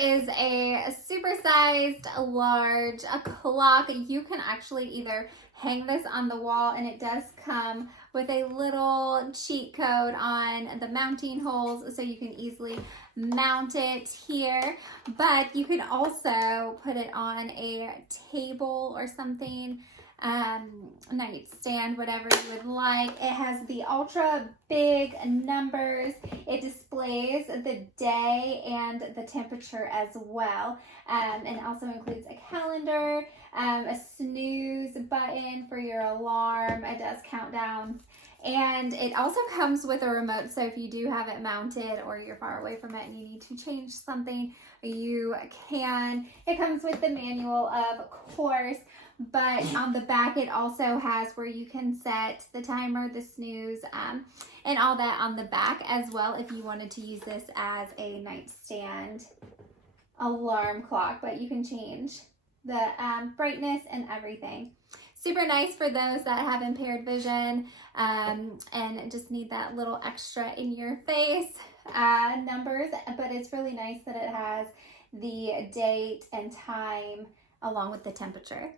is a supersized large clock. You can actually either hang this on the wall, and it does come with a little cheat code on the mounting holes so you can easily mount it here, but you can also put it on a table or something, nightstand, whatever you would like. It has the ultra big numbers. It displays the day and the temperature as well, and also includes a calendar, a snooze button for your alarm. It does countdowns. And it also comes with a remote, so if you do have it mounted or you're far away from it and you need to change something, you can. It comes with the manual, of course, but on the back it also has where you can set the timer, the snooze, and all that on the back as well if you wanted to use this as a nightstand alarm clock, but you can change the brightness and everything. Super nice for those that have impaired vision and just need that little extra in your face numbers, but it's really nice that it has the date and time along with the temperature.